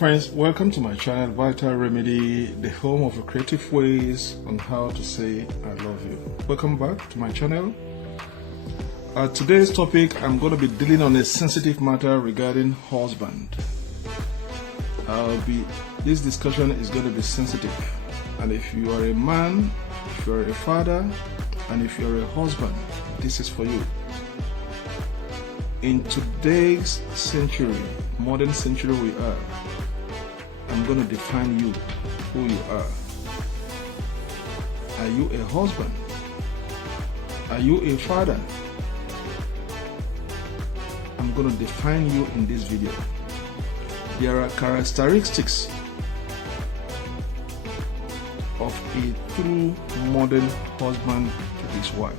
friends, welcome to my channel VitalRemedy, the home of creative ways on how to say I love you. Welcome back to my channel. Today's topic, I'm going to be dealing on a sensitive matter regarding husband. This discussion is going to be sensitive, and if you are a man, if you are a father, and if you are a husband, this is for you. In today's century, modern century we are, I'm going to define you, who you are. Are you a husband? Are you a father? I'm going to define you in this video. There are characteristics of a true modern husband to his wife.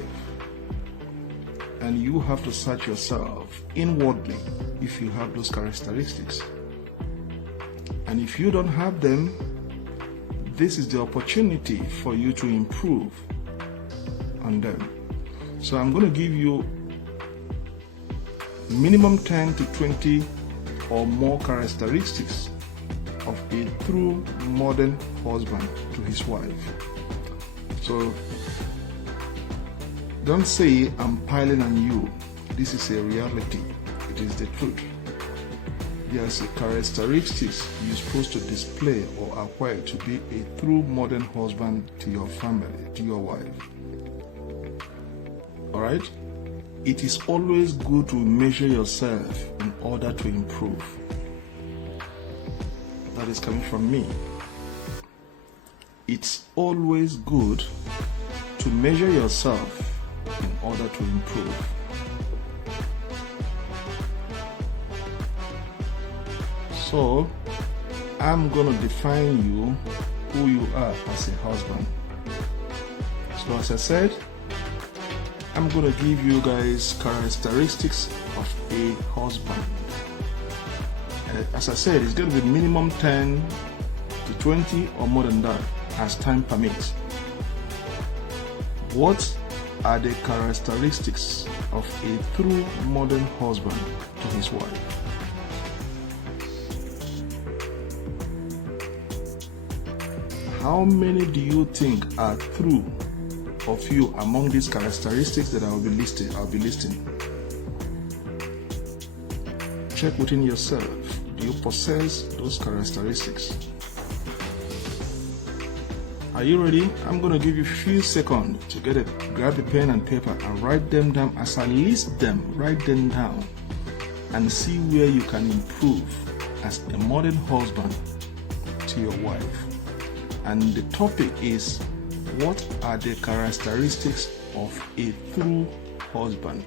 And you have to search yourself inwardly if you have those characteristics. And if you don't have them, this is the opportunity for you to improve on them. So I'm going to give you minimum 10 to 20 or more characteristics of a true modern husband to his wife. So don't say I'm piling on you. This is a reality. It is the truth. There's a characteristics you're supposed to display or acquire to be a true modern husband to your family, to your wife. Alright? It is always good to measure yourself in order to improve. That is coming from me. It's always good to measure yourself in order to improve. So, I'm going to define you, who you are as a husband. So as I said, I'm going to give you guys characteristics of a husband. As I said, it's going to be minimum 10 to 20 or more than that as time permits. What are the characteristics of a true modern husband to his wife? How many do you think are true of you among these characteristics that I'll be listing? Check within yourself. Do you possess those characteristics? Are you ready? I'm going to give you a few seconds to grab a pen and paper and write them down. As I list them, write them down and see where you can improve as a modern husband to your wife. And the topic is, what are the characteristics of a true husband?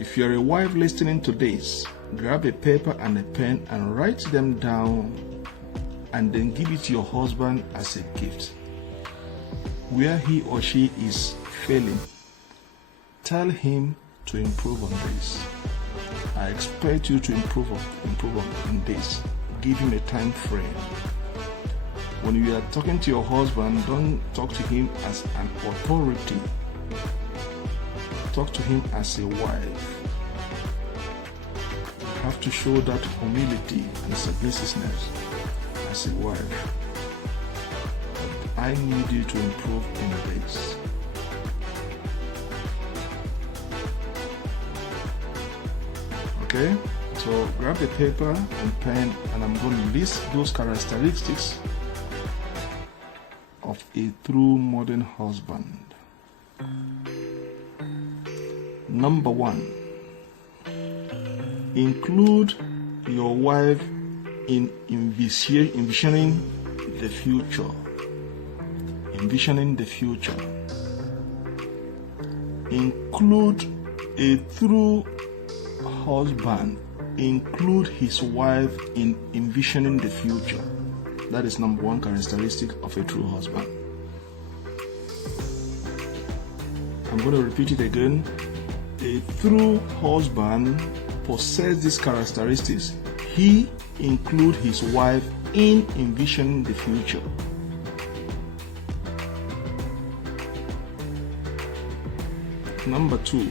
If you're a wife listening to this, grab a paper and a pen and write them down, and then give it to your husband as a gift. Where he or she is failing, tell him to improve on this. I expect you to improve on this. Give him a time frame. When you are talking to your husband, don't talk to him as an authority. Talk to him as a wife. You have to show that humility and submissiveness as a wife. I need you to improve in this. Okay? So grab a paper and pen, and I'm going to list those characteristics of a true modern husband. Number 1, include your wife in envisioning the future. Envisioning the future. Include a true husband. Include his wife in envisioning the future. That is number 1 characteristic of a true husband. I'm going to repeat it again. A true husband possesses these characteristics. He includes his wife in envisioning the future. Number 2.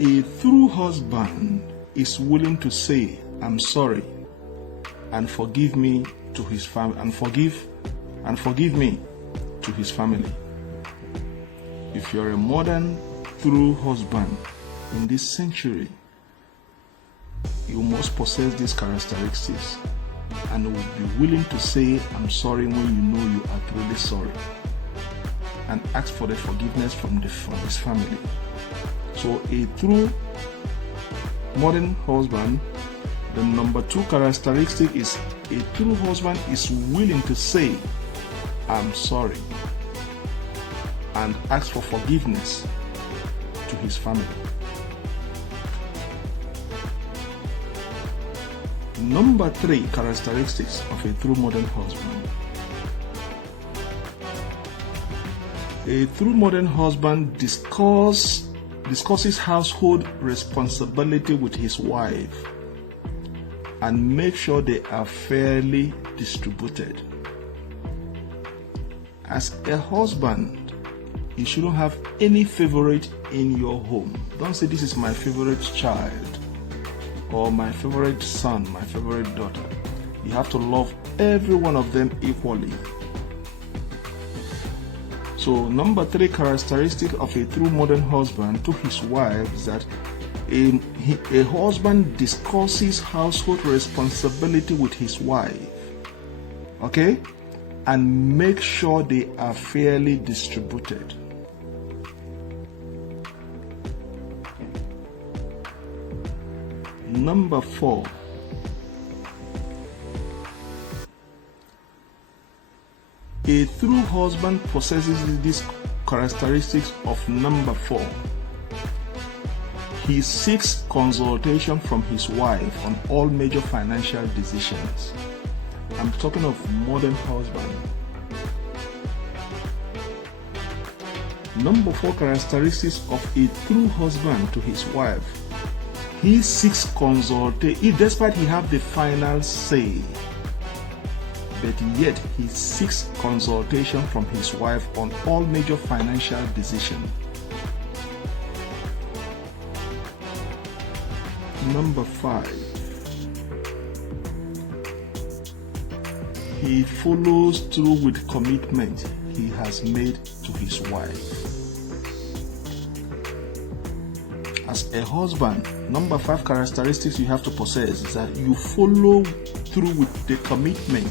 A true husband is willing to say, I'm sorry, and forgive me to his family, and forgive me to his family. If you're a modern, true husband in this century, you must possess these characteristics and will be willing to say, I'm sorry when you know you are truly sorry, and ask for the forgiveness from his family. So a true modern husband, the number 2 characteristic is a true husband is willing to say, I'm sorry, and ask for forgiveness to his family. Number 3 characteristics of a true modern husband. A true modern husband discusses household responsibility with his wife and make sure they are fairly distributed. As a husband, you shouldn't have any favorite in your home. Don't say this is my favorite child or my favorite son, my favorite daughter. You have to love every one of them equally. So number 3 characteristic of a true modern husband to his wife is that a husband discusses household responsibility with his wife, okay, and make sure they are fairly distributed. Number 4, a true husband possesses these characteristics of number 4. He seeks consultation from his wife on all major financial decisions. I'm talking of modern husband. Number 4 characteristics of a true husband to his wife. He seeks consultation, despite he have the final say, but yet he seeks consultation from his wife on all major financial decisions. Number 5, he follows through with commitment he has made to his wife. As a husband, number 5 characteristics you have to possess is that you follow through with the commitment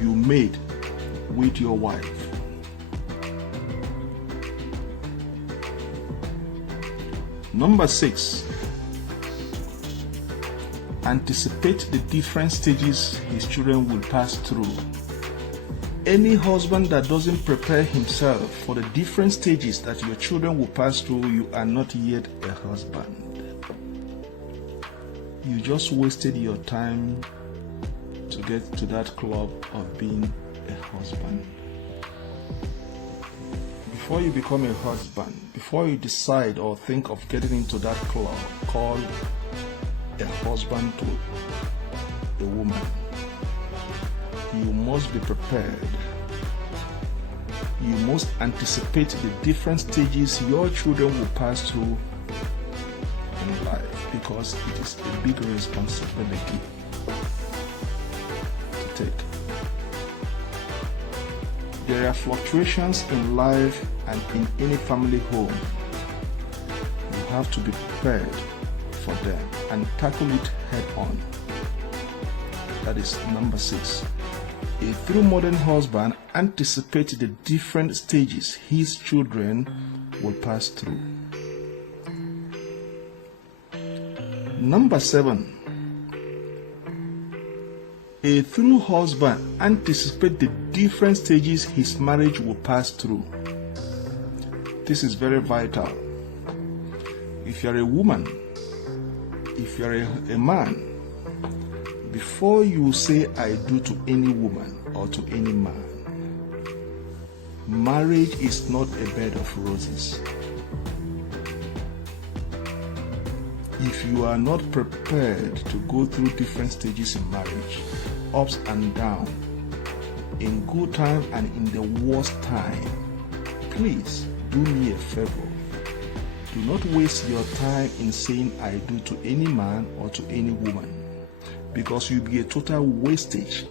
you made with your wife. Number 6, anticipate the different stages his children will pass through. Any husband that doesn't prepare himself for the different stages that your children will pass through, you are not yet a husband. You just wasted your time to get to that club of being a husband. Before you become a husband, before you decide or think of getting into that club called a husband to a woman, you must be prepared. You must anticipate the different stages your children will pass through in life, because it is a big responsibility to take. There are fluctuations in life and in any family home. You have to be prepared for them and tackle it head on. That is number 6. A true modern husband anticipates the different stages his children will pass through. Number 7. A true husband anticipates the different stages his marriage will pass through. This is very vital. If you're a woman, if you're a man, before you say I do to any woman or to any man, marriage is not a bed of roses. If you are not prepared to go through different stages in marriage, ups and downs, in good time and in the worst time, please do me a favor. Do not waste your time in saying I do to any man or to any woman, because you'll be a total wastage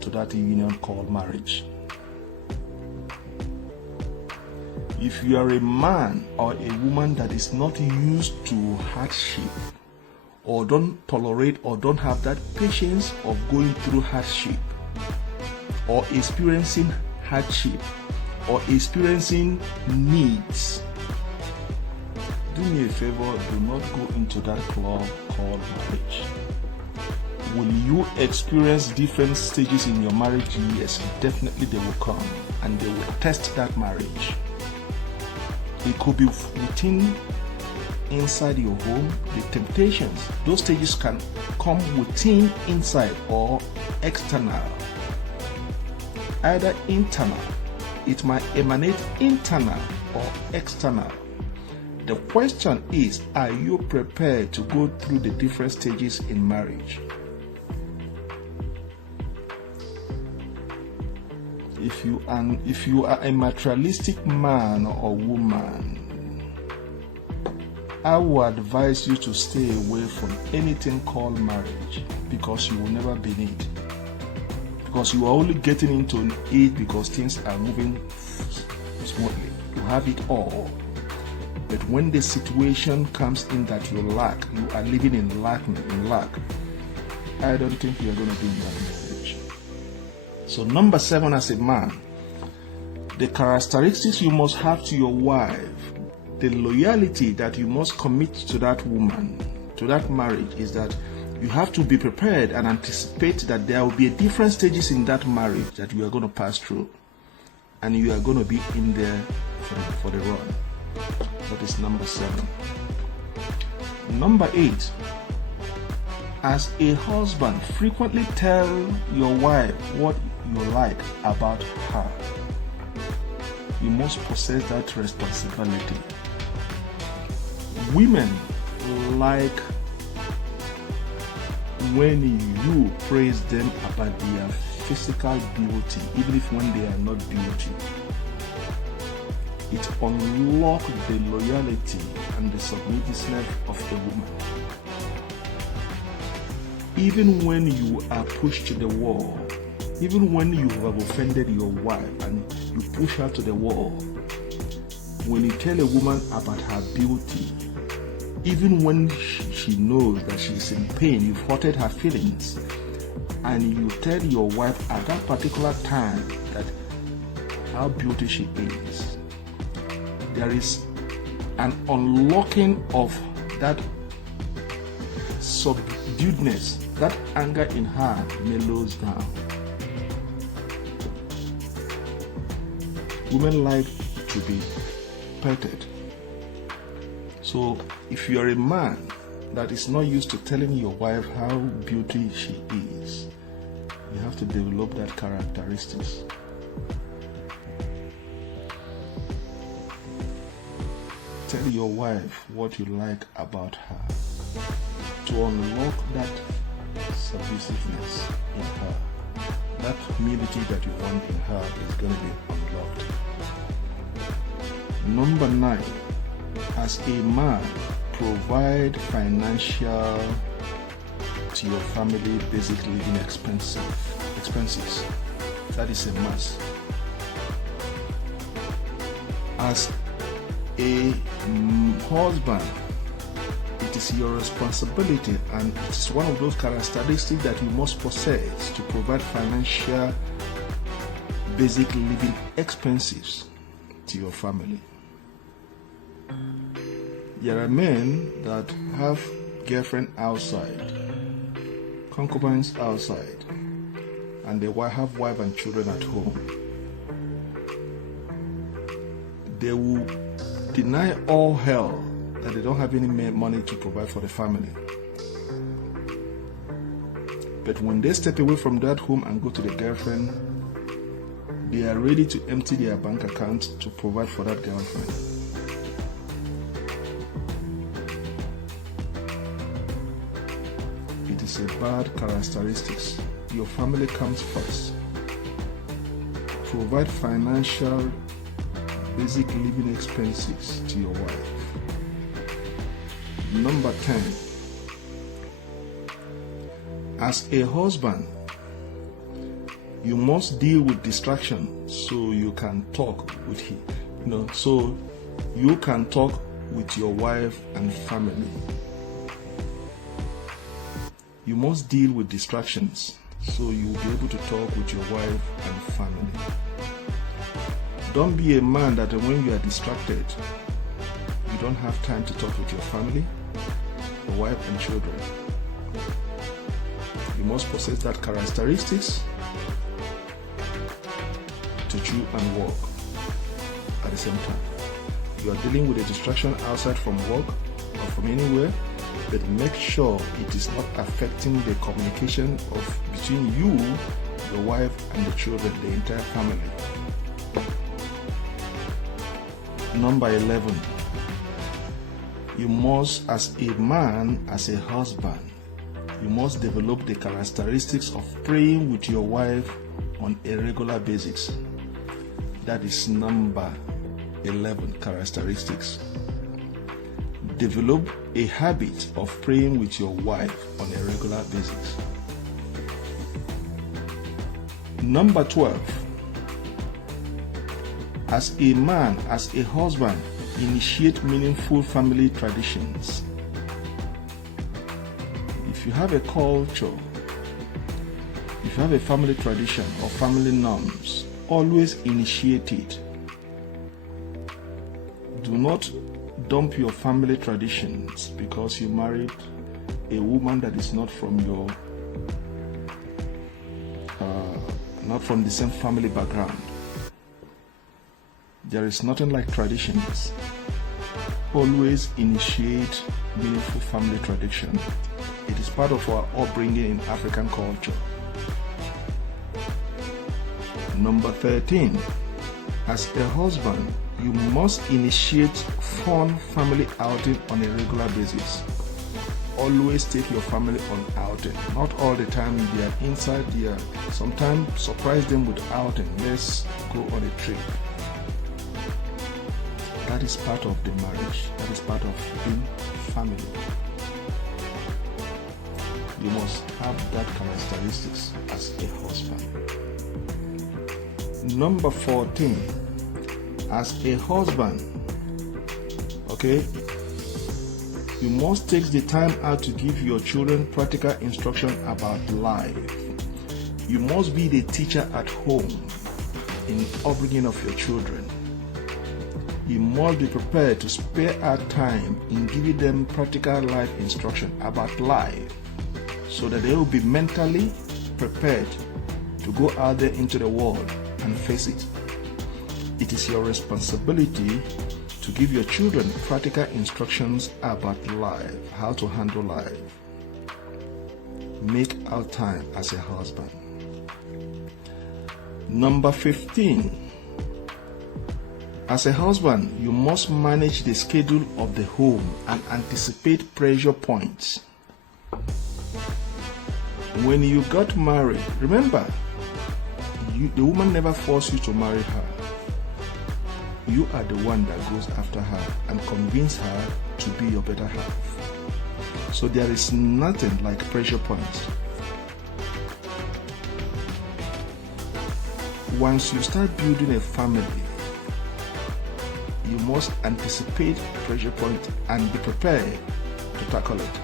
to that union called marriage. If you are a man or a woman that is not used to hardship, or don't tolerate or don't have that patience of going through hardship, or experiencing hardship, or experiencing needs, do me a favor, do not go into that club called marriage. Will you experience different stages in your marriage? Yes, definitely they will come, and they will test that marriage. It could be within, inside your home, the temptations. Those stages can come within, inside, or external. Either internal, it might emanate internal or external. The question is, are you prepared to go through the different stages in marriage? If you are a materialistic man or woman, I would advise you to stay away from anything called marriage, because you will never be in it. Because you are only getting into it because things are moving smoothly. You have it all. But when the situation comes in that you lack, you are living in lack, I don't think you are going to be in that marriage. So number 7, as a man, the characteristics you must have to your wife, the loyalty that you must commit to that woman, to that marriage, is that you have to be prepared and anticipate that there will be different stages in that marriage that you are going to pass through, and you are going to be in there for the run. That is number 7. Number 8, as a husband, frequently tell your wife what you like about her. You must possess that responsibility. Women like when you praise them about their physical beauty, even if when they are not beauty. It unlocks the loyalty and the submissiveness of a woman. Even when you are pushed to the wall, even when you have offended your wife and you push her to the wall, when you tell a woman about her beauty, even when she knows that she's in pain, you've hurted her feelings, and you tell your wife at that particular time that how beautiful she is, there is an unlocking of that subduedness. That anger in her mellows down. Women like to be petted. So if you are a man that is not used to telling your wife how beautiful she is, you have to develop that characteristics. Tell your wife what you like about her to unlock that submissiveness in her. That humility that you want in her is going to be unlocked. Number 9, as a man, provide financial to your family basic living expenses. That is a must. As a husband, it is your responsibility, and it is one of those characteristics that you must possess to provide financial basic living expenses to your family. There are men that have girlfriend outside, concubines outside, and they have wife and children at home. They will deny all hell that they don't have any money to provide for the family. But when they step away from that home and go to the girlfriend, they are ready to empty their bank account to provide for that girlfriend. It is a bad characteristics. Your family comes first. Provide financial basic living expenses to your wife. Number 10. As a husband, you must deal with distraction so you can talk with him. So you can talk with your wife and family. You must deal with distractions so you'll be able to talk with your wife and family. Don't be a man that when you are distracted, you don't have time to talk with your family, your wife and children. You must possess that characteristics to chew and walk at the same time. You are dealing with a distraction outside from work or from anywhere, but make sure it is not affecting the communication between you, your wife, and the children, the entire family. Number 11. You must, as a man, as a husband, you must develop the characteristics of praying with your wife on a regular basis. That is number 11 characteristics. Develop a habit of praying with your wife on a regular basis. Number 12. As a man, as a husband, initiate meaningful family traditions. If you have a culture, if you have a family tradition or family norms, always initiate it. Do not dump your family traditions because you married a woman that is not from your not from the same family background. There is nothing like traditions. Always initiate meaningful family tradition. It is part of our upbringing in African culture. Number 13. As a husband, you must initiate fun family outing on a regular basis. Always take your family on outing. Not all the time they are inside there. Sometimes surprise them with outing. Let's go on a trip. That is part of the marriage. That is part of being family. You must have that characteristics as a husband. Number 14. As a husband, okay, you must take the time out to give your children practical instruction about life. You must be the teacher at home in upbringing of your children. You must be prepared to spare out time in giving them practical life instruction about life so that they will be mentally prepared to go out there into the world and face it. It is your responsibility to give your children practical instructions about life, how to handle life. Make out time as a husband. Number 15. As a husband, you must manage the schedule of the home and anticipate pressure points. When you got married, remember, the woman never forced you to marry her. You are the one that goes after her and convince her to be your better half. So there is nothing like pressure points. Once you start building a family, you must anticipate pressure point and be prepared to tackle it.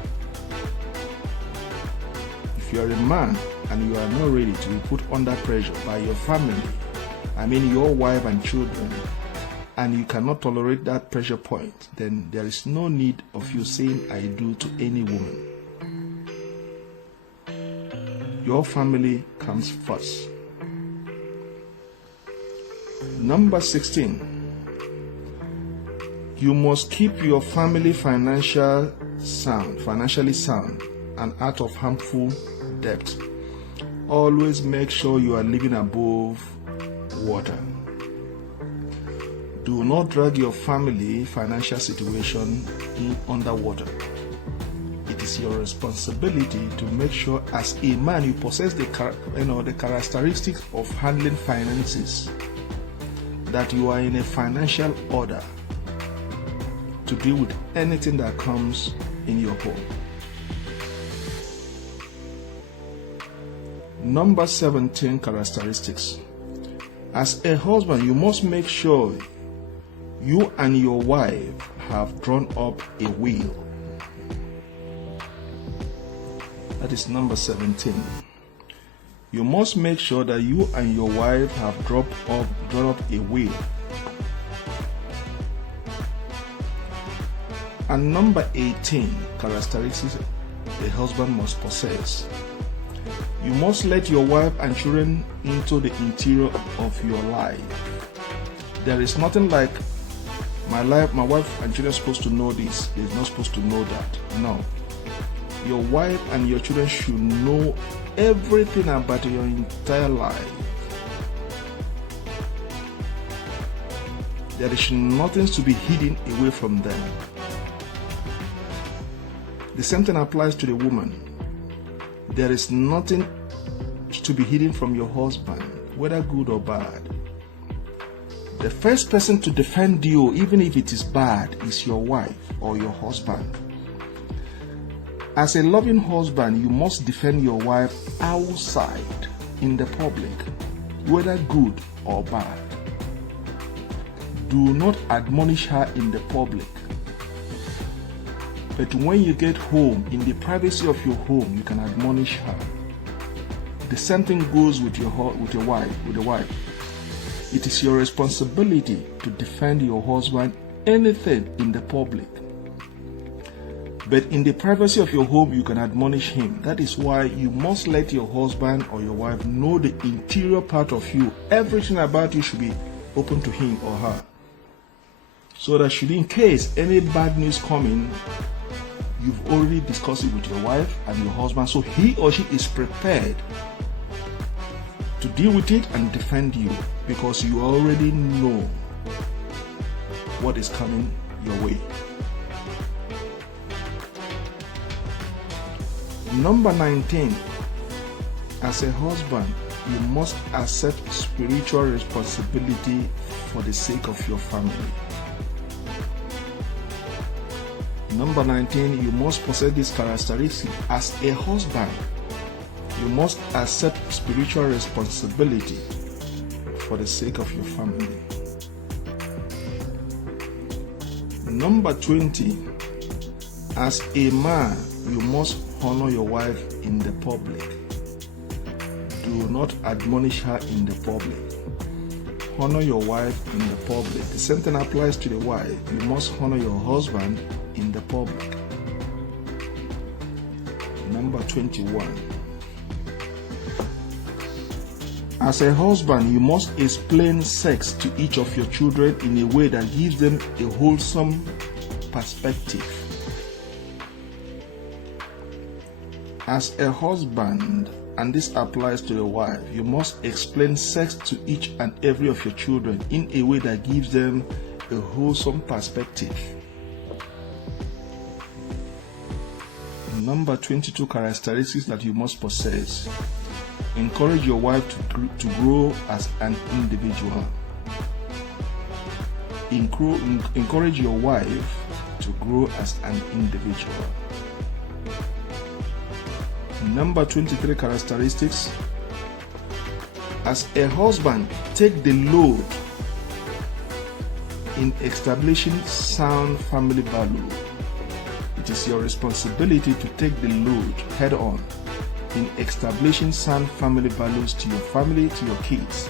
If you are a man and you are not ready to be put under pressure by your family, your wife and children, and you cannot tolerate that pressure point, then there is no need of you saying I do to any woman. Your family comes first. Number 16. You must keep your family financially sound and out of harmful debt. Always make sure you are living above water. Do not drag your family financial situation underwater. It is your responsibility to make sure as a man you possess the characteristics of handling finances, that you are in a financial order to deal with anything that comes in your home. Number 17 characteristics. As a husband, you must make sure you and your wife have drawn up a will. That is number 17. You must make sure that you and your wife have drawn up a will. And number 18 characteristics a husband must possess. You must let your wife and children into the interior of your life. There is nothing like my wife and children are supposed to know this, they're not supposed to know that. No. Your wife and your children should know everything about your entire life. There is nothing to be hidden away from them. The same thing applies to the woman. There is nothing to be hidden from your husband, whether good or bad. The first person to defend you, even if it is bad, is your wife or your husband. As a loving husband, you must defend your wife outside, in the public, whether good or bad. Do not admonish her in the public. But when you get home, in the privacy of your home, you can admonish her. The same thing goes with your wife. It is your responsibility to defend your husband anything in the public. But in the privacy of your home, you can admonish him. That is why you must let your husband or your wife know the interior part of you. Everything about you should be open to him or her. So that should, in case any bad news coming, you've already discussed it with your wife and your husband, so he or she is prepared to deal with it and defend you, because you already know what is coming your way. Number 19. As a husband, you must accept spiritual responsibility for the sake of your family. Number 19, you must possess this characteristic. As a husband, you must accept spiritual responsibility for the sake of your family. Number 20, as a man, you must honor your wife in the public. Do not admonish her in the public. Honor your wife in the public. The same thing applies to the wife. You must honor your husband in the public. Number 21. As a husband, you must explain sex to each of your children in a way that gives them a wholesome perspective. As a husband, and this applies to the wife, you must explain sex to each and every of your children in a way that gives them a wholesome perspective. Number 22 characteristics that you must possess. Encourage your wife to grow as an individual. Encourage your wife to grow as an individual. Number 23 characteristics. As a husband, take the load in establishing sound family value. It is your responsibility to take the load head on in establishing sound family values to your family, to your kids.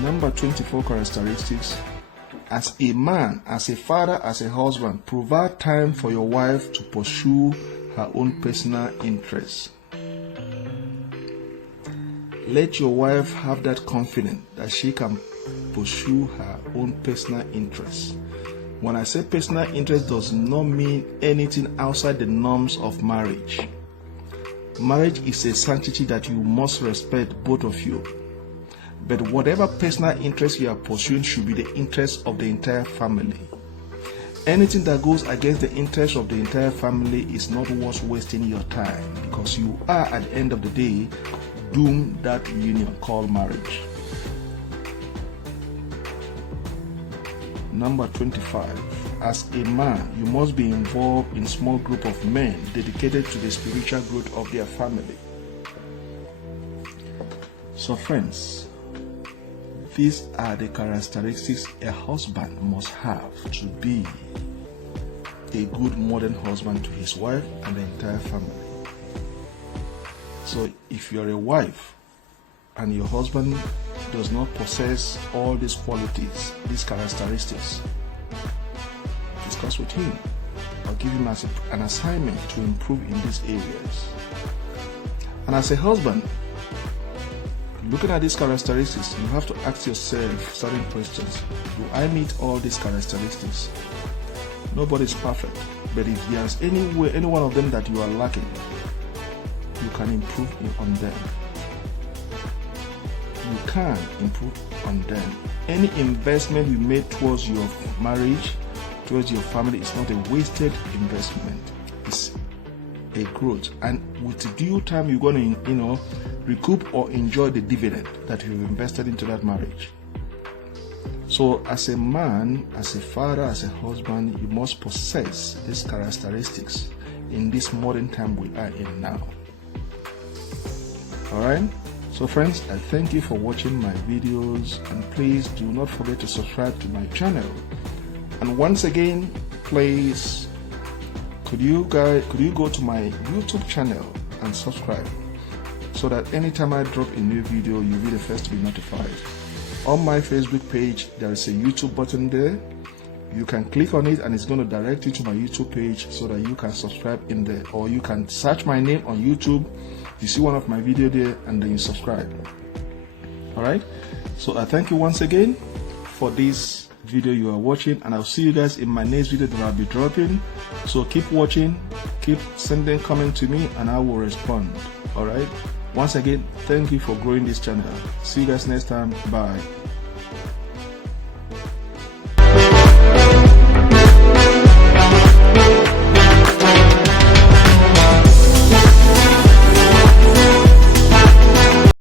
Number 24 characteristics. As a man, as a father, as a husband, provide time for your wife to pursue her own personal interests. Let your wife have that confidence that she can pursue her own personal interests. When I say personal interest, does not mean anything outside the norms of marriage. Marriage is a sanctity that you must respect, both of you. But whatever personal interest you are pursuing should be the interest of the entire family. Anything that goes against the interest of the entire family is not worth wasting your time, because you are, at the end of the day, doomed that union called marriage. Number 25. as a man, you must be involved in small group of men dedicated to the spiritual growth of their family. So friends, these are the characteristics a husband must have to be a good modern husband to his wife and the entire family. So if you're a wife and your husband does not possess all these qualities, these characteristics, discuss with him or give him as an assignment to improve in these areas. And as a husband, looking at these characteristics, you have to ask yourself certain questions. Do I meet all these characteristics? Nobody's perfect, but if there's any one of them that you are lacking, you can improve on them. You can improve on them. Any investment you make towards your marriage, towards your family, is not a wasted investment. It's a growth, and with due time, you're going to, recoup or enjoy the dividend that you've invested into that marriage. So, as a man, as a father, as a husband, you must possess these characteristics in this modern time we are in now. Alright, so friends, I thank you for watching my videos, and please do not forget to subscribe to my channel. And once again, please, could you go to my YouTube channel and subscribe, so that anytime I drop a new video, you'll be the first to be notified. On my Facebook page, there is a YouTube button there. You can click on it and it's going to direct you to my YouTube page so that you can subscribe in there, or you can search my name on YouTube. You see one of my videos there and then you subscribe. Alright, so I thank you once again for this video you are watching, and I'll see you guys in my next video that I'll be dropping. So keep watching, keep sending comments to me, and I will respond. Alright, once again, thank you for growing this channel. See you guys next time. Bye.